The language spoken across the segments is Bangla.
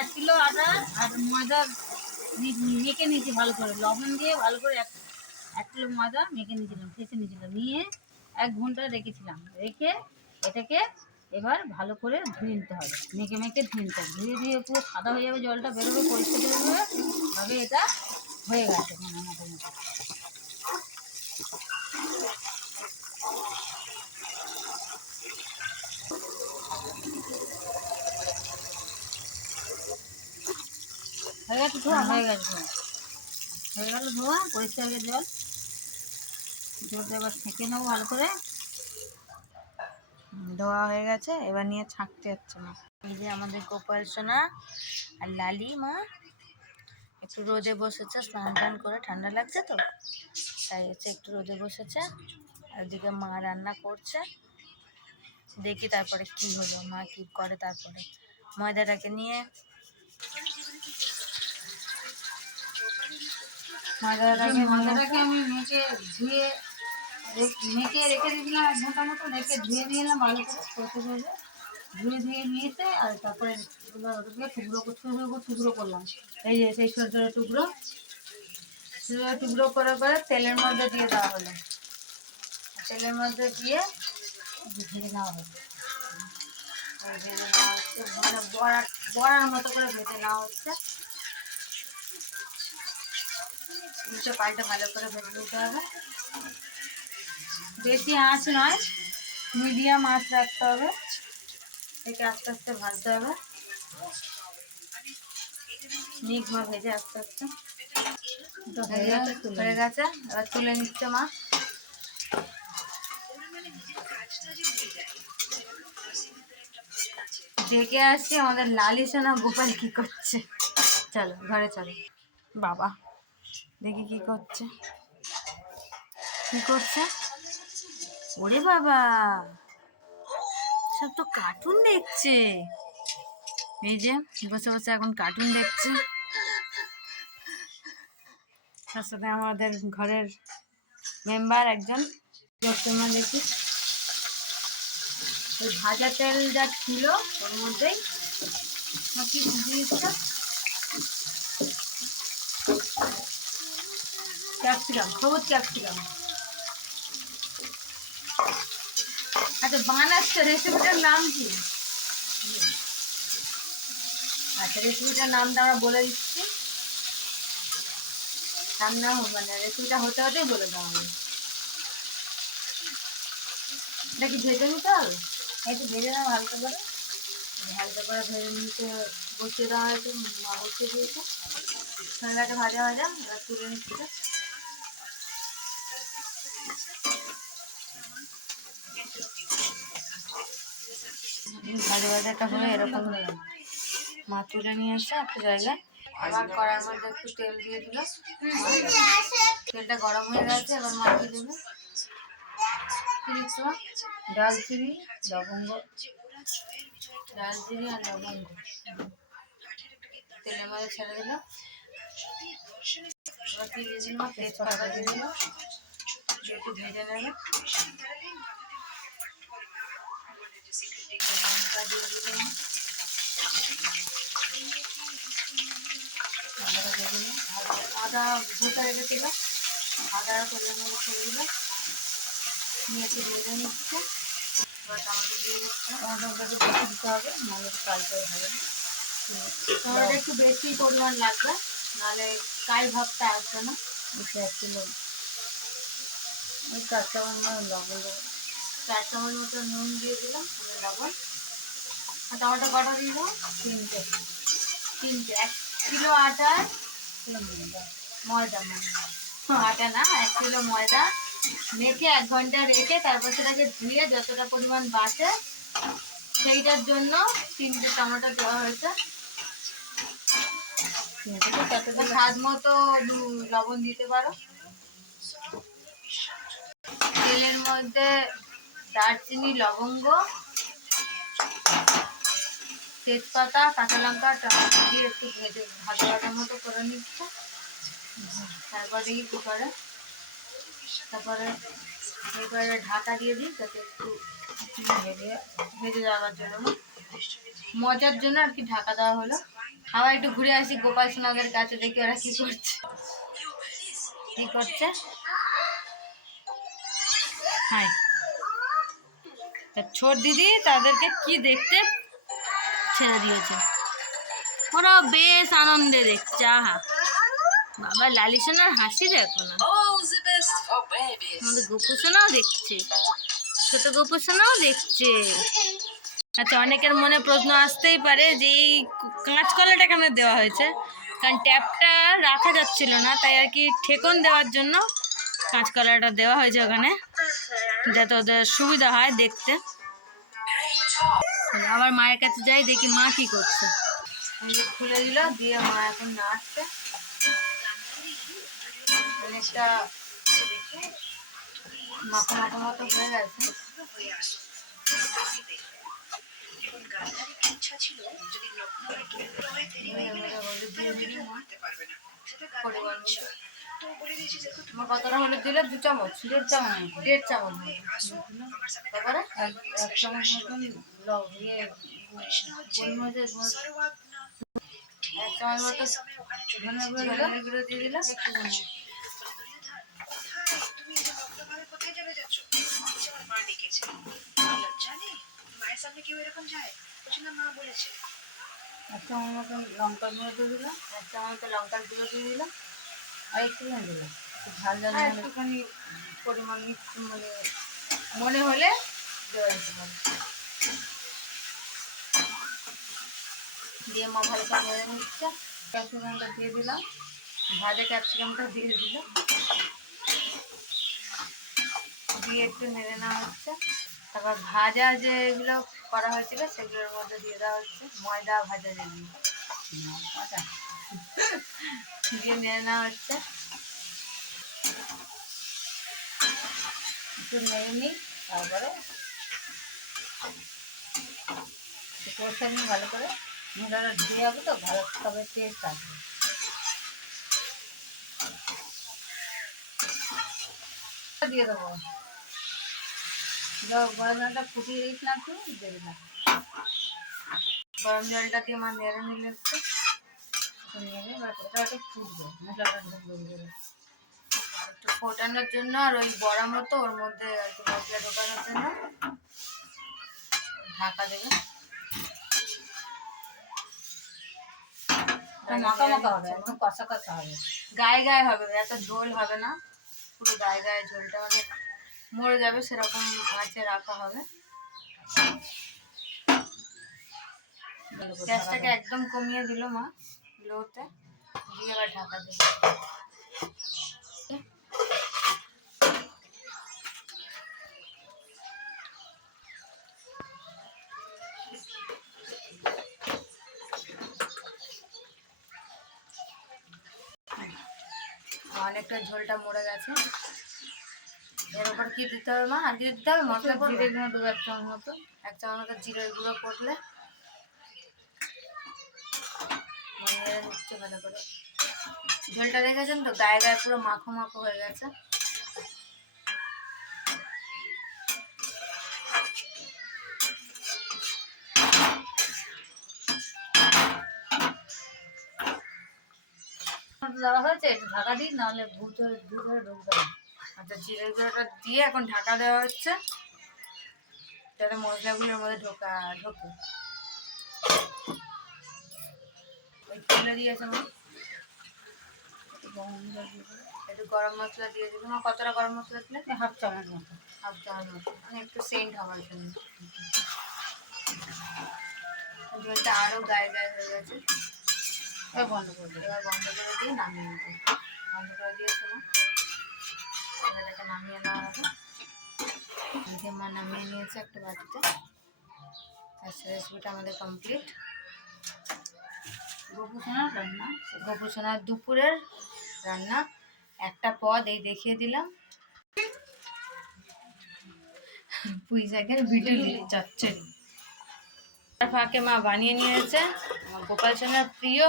1 কিলো আটা আর ময়দা মেখে নিয়েছি ভালো করে, লবণ দিয়ে ভালো করে 1 কিলো ময়দা মেখে নিয়েছিলাম, ফেসে নিয়েছিলাম, নিয়ে 1 ঘন্টা রেখেছিলাম। রেখে এটাকে এবার ভালো করে ধুয়ে নিতে হবে, মেখে মেখে ধুয়ে নিতে হবে। ধুয়ে ধুয়ে পুরো সাদা হয়ে যাবে, জলটা বেরোবে, পরিষ্কার বেরোবে, তবে এটা হয়ে গেছে মানে মোটামুটি। হয়ে গেছে ধোয়া, হয়ে গেছে ধোয়া, হয়ে গেল ধোয়া, পরিষ্কার হয়ে জল, জলটা এবার ছেঁকে নেবো ভালো করে। ধোয়া হয়ে গেছে, এবার নিয়ে ছাঁকতে হচ্ছে না। এই যে আমাদের গোপাল সোনা আর লালি মা একটু রোদে বসেছে, স্নান টান করে, ঠান্ডা লাগছে তো তাই হচ্ছে একটু রোদে বসেছে। আর ওদিকে মা রান্না করছে, দেখি তারপরে কি হলো, মা কি করে। তারপরে ময়দাটাকে নিয়ে ময়দাটাকে আমি মেখে ধুয়ে মেখে রেখে দিয়েছিলাম 1 ঘন্টা মতো, রেখে ধুয়ে নিয়ে এলাম ভালো করে, সরষে ভেজে ধুয়ে ধুয়ে নিয়েছে। আর তারপরে টুকরো টুকরো করলাম, এই যে সেই ছোটো ছোটো টুকরো টুকরো করে করে তেলের মধ্যে দিয়ে দেওয়া হলো, তেলের মধ্যে দিয়ে ভেজে নেওয়া হলো। ভেজে নেওয়া হচ্ছে মানে বড়ার মতো করে ভেজে নেওয়া হচ্ছে। উল্টে পাল্টে ভালো করে ভেজে নিতে হবে, বেশি আঁচ নয়, মিডিয়াম আঁচ রাখতে হবে, একে আস্তে আস্তে ভাজতে হবে, নিগমা ভেজে আস্তে আস্তে। হয়ে গেছে, এবার তুলে নিচ্ছে মা। দেখে আসছি আমাদের লালি সোনা গোপাল কি করছে। চলো ঘরে চলো। বাবা দেখি কি করছে, কি করছে। ওরে বাবা, সব তো কার্টুন দেখছে। এই যে বসে বসে এখন কার্টুন দেখছে। তার সাথে আমাদের ঘরের মেম্বার একজন বর্তমান দেখি ওই ভাজা তেল যা ছিল ওর মধ্যেই কি দিয়েছিল, ক্যাপসিকাম, সবুজ ক্যাপসিকাম। আচ্ছা বানাচ্ছে, রেসিপিটার নাম কি? আচ্ছা রেসিপিটার নামটা আমরা বলে দিচ্ছি, রান্না মানে রেসিপিটা হতে হতেই বলে দেওয়া হবে। এটা কি ভেজে নিতে হবে? একটু ভেজে নেওয়া হালকা করে, ভেজে নিতে বসিয়ে দেওয়া হয়েছে, মা বসিয়ে দিয়েছে। ছোলাটা ভাজা ভাজা, এবার তুলে নিচ্ছে। ভাজা ভাজাটা হয়ে এরকম মা তুলে নিয়ে এসে একটা জায়গায়, আবার কড়ার মধ্যে একটু তেল দিয়ে দিল, তেলটা গরম হয়ে গেছে, এবার মা দিয়ে দেবে দালচিনি, লবঙ্গ, দালচিনি আর লবঙ্গ তেলের মধ্যে ছেড়ে দিল। এবার দিয়ে দিল তেজপাতা, দিয়ে দিল, একটু ভেজে নেবে। লঙ্কা দিয়ে দিল, আদা ভেজে রেখেছিল, আদা তেলের মধ্যে ছেড়ে দিল, নিয়ে একটু ভেজে নিচ্ছে। এবার টমেটো দিয়ে দিচ্ছে, টমেটোটা একটু বেশি দিতে হবে, নাহলে কালটাই হবে না। টমেটোটা একটু বেশি পরিমাণ লাগবে, নাহলে কাই ভাবটা আসবে না। এটা 1 কিলো, ওই 4 চামচ মতো লবণ দেবো, 4 চামচ মতো নুন দিয়ে দিলাম, লবণ। আর টমেটো কটা দিয়ে দেবো? 3টে, 1 কিলো আটার ময়দা, ময়দা, মানে আটা না, 1 কিলো ময়দা মেখে 1 ঘন্টা রেখে তারপর সেটাকে ধুয়ে যতটা পরিমাণ বাঁচে সেইটার জন্য 3টে টমেটো দেওয়া হয়েছে। 3 থেকে 4টে দিলে স্বাদ মতো লবণ দিতে পারো। তেলের মধ্যে দারচিনি, লবঙ্গ, তেজপাতা, কাঁচা লঙ্কা, টমেটো দিয়ে একটু ভেজে ভাজা ভাজা মতো করে নিচ্ছে। তারপরে কুকারে, তারপরে এবারে ঢাকা দিয়ে দিই যাতে একটু ভেজে যাওয়ার জন্য, মজার জন্য আর কি ঢাকা দেওয়া হলো। আবার একটু ঘুরে আসি গোপাল সোনাদের কাছে, দেখি ওরা কি করছে। কি করছে? হ্যাঁ, তা ছোট দিদি তাদেরকে কি দেখতে ছেড়ে দিয়েছে, ওরা বেশ আনন্দে দেখছে। আহা বাবা, লালি সোনার হাসি দেখো না, আমাদের গোপু সোনাও দেখছে, ছোট গোপু সোনাও দেখছে। আচ্ছা, অনেকের মনে প্রশ্ন আসতেই পারে যে এই কাঁচকলাটা কেন দেওয়া হয়েছে, কারণ ট্যাপটা রাখা যাচ্ছিল না, তাই আর কি ঠেকন দেওয়ার জন্য কাঁচকলাটা দেওয়া হয়েছে ওখানে, যাতে ওদের সুবিধা হয় দেখতে। আবার মায়ের কাছে যাই, দেখি মা কি করছে। খুলে দিল, দিয়ে মা এখন নাচছে। অনেকটা মাখো মাখো মতো হয়ে গেছে। কতটা হলুদ দিলে? 2 চামচ, 1.5 চামচ, 1.5 চামচ। তারপরে 1 চামচ মতন গোলমরিচের গুঁড়ো, 1 চামচ মতো ধনে গুঁড়ো দিয়ে দিলাম। এক চামচ মতন লঙ্কার গুঁড়ো দিয়ে দিলাম, 1 চামচ মতো লঙ্কার গুঁড়ো দিয়ে দিলাম, আর একটুখানি দিলাম ঝাল ঝাল, একটুখানি পরিমাণ মানে মনে হলে দেওয়া যেতে পারে। দিয়ে মা ভালো করে নেড়ে নিচ্ছে। ক্যাপসিকামটা দিয়ে দিলাম, ভাজা ক্যাপসিকামটা দিয়ে দিলাম, দিয়ে একটু নেড়ে নেওয়া হচ্ছে। তারপর ভাজা যেগুলো করা হয়েছিল সেগুলোর মধ্যে দিয়ে দেওয়া হচ্ছে, ময়দা ভাজা যেগুলো দিয়ে নেড়ে নেওয়া হচ্ছে। একটু নেড়ে নিই, তারপরে কষে নিই ভালো করে। মশলাটা দিয়ে যাবো তো ভালো, তবে টেস্ট আসবে। দিয়ে দেবো, গরম জলটা ফুটিয়ে দিয়েছিলাম, একটু দিয়ে দিলাম। গরম জলটা দিয়ে আমার নেড়ে নিলে একটু নেড়ে এবার ওটা একটু ফুটবে, মশলাটা ঢুকবে ভিতরে। একটু ফোটানোর জন্য আর ওই বড়া মতো ওর মধ্যে আর কি মশলা ঢোকানোর জন্য ঢাকা দেবে। মাখা মাখা হবে, একদম কষা কষা হবে, গায়ে গায়ে হবে, এত ঝোল হবে না, পুরো গায়ে গায়ে ঝোলটা মানে মরে যাবে সেরকম আঁচে রাখা হবে। গ্যাসটাকে একদম কমিয়ে দিল মা, লোতে দিয়ে আবার ঢাকা দেবে। অনেকটা ঝোলটা মরে গেছে। এর উপর কি দিতে হবে মা? আর কি দিতে হবে? মশলা জিরে গুঁড়ো দেবো 1 চামচ মতো, 1 চামচ মতো জিরের গুঁড়ো পড়লে নেড়ে নিচ্ছে ভালো করে। ঝোলটা দেখেছেন তো, গায়ে গায়ে পুরো মাখো মাখো হয়ে গেছে। দেওয়া হয়েছে, একটু ঢাকা দিই, নাহলে ভিতরে ঢুকবে না। আচ্ছা, জিরের গুঁড়োটা দিয়ে এখন ঢাকা দেওয়া হচ্ছে, যাতে মশলাগুলোর মধ্যে ঢোকে। ওই তুলে দিয়েছে মা, একটু গরম মশলা দিয়ে দিল মা। কতটা গরম মশলা দিলে? 1/2 চামচ মতো, 1/2 চামচ মতো, মানে একটু সেন্ট হওয়ার জন্য। ঝোলটা আরও গায়ে গায়ে হয়ে গেছে। এবার বন্ধ করে দিই, নামিয়ে নেবো। বন্ধ করে দিয়েছে মা, এবার এটাকে নামিয়ে নেওয়া হবে। যে মা নামিয়ে নিয়েছে একটা বাটিতে। আচ্ছা, রেসিপিটা আমাদের কমপ্লিট। গোপু সোনার দুপুরের রান্না একটা পদ এই দেখিয়ে দিলাম, পুঁই শাকের বিটুলি চচ্চড়ি। তার ফাঁকে মা বানিয়ে নিয়েছে আমার গোপাল সোনার প্রিয়,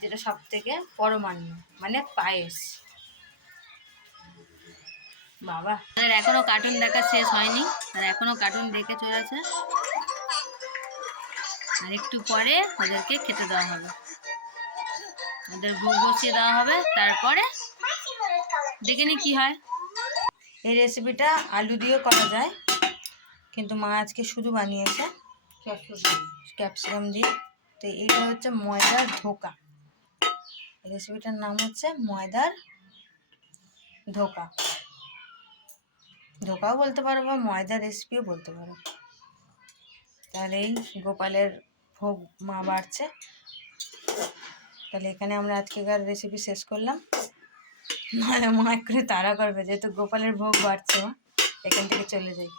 যেটা সব থেকে পরমান্ন, মানে পায়েস। বাবা, তাদের এখনো কার্টুন দেখা শেষ হয়নি, তারা এখনো কার্টুন দেখে চলেছে। আর একটু পরে ওদেরকে খেতে দেওয়া হবে, ওদের ভোগ বসিয়ে দেওয়া হবে, তারপরে দেখে নি কি হয়। এই রেসিপিটা আলু দিয়ে করা যায়, কিন্তু মা আজকে শুধু বানিয়েছে ক্যাপসিকাম দিয়ে। তো এইটা হচ্ছে ময়দার ধোকা, এই রেসিপিটার নাম হচ্ছে ময়দার ধোকা। ধোকাও বলতে পারো বা ময়দার রেসিপিও বলতে পারো। তাহলে এই গোপালের ভোগ মা বাড়ছে। তাহলে এখানে আমরা আজকেকার রেসিপি শেষ করলাম, নাহলে মা এক্ষুনি তাড়া করবে, যেহেতু গোপালের ভোগ বাড়ছে মা এখান থেকে চলে যাই।